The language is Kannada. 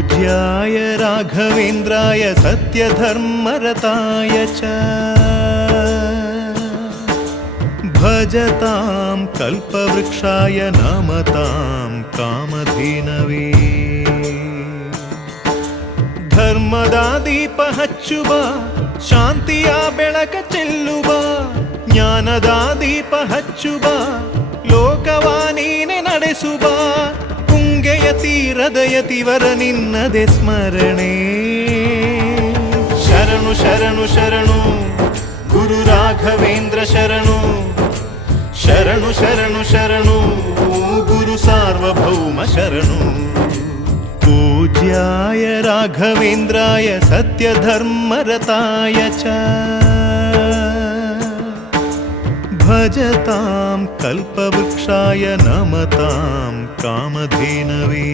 पूज्याय राघवेन्द्राय सत्यधर्मरताय च भजतां कल्पवृक्षाय नमतां कामधेनवे ಧರ್ಮದ ದೀಪ ಹಚ್ಚುವ ಶಾಂತಿಯ ಬೆಳಕ ಚೆಲ್ಲುವ ಜ್ಞಾನದ ದೀಪ ಹಚ್ಚುವ ಲೋಕವ ನೀನೆ ನಡೆಸುವ ತುಂಗೆಯ ತೀರದ ಯತಿವರ ನಿನ್ನದೆ ಸ್ಮರಣೆ ಶರಣು ಶರಣು ಶರಣು ಗುರು ರಾಘವೇಂದ್ರ ಶರಣು ಶರಣು ಶರಣು ಶರಣು ಗುರು ಸಾರ್ವಭೌಮ ಶರಣು पूज्याय राघवेन्द्राय सत्यधर्मरताय च भजतां कल्पवृक्षाय नमतां कामधेनवे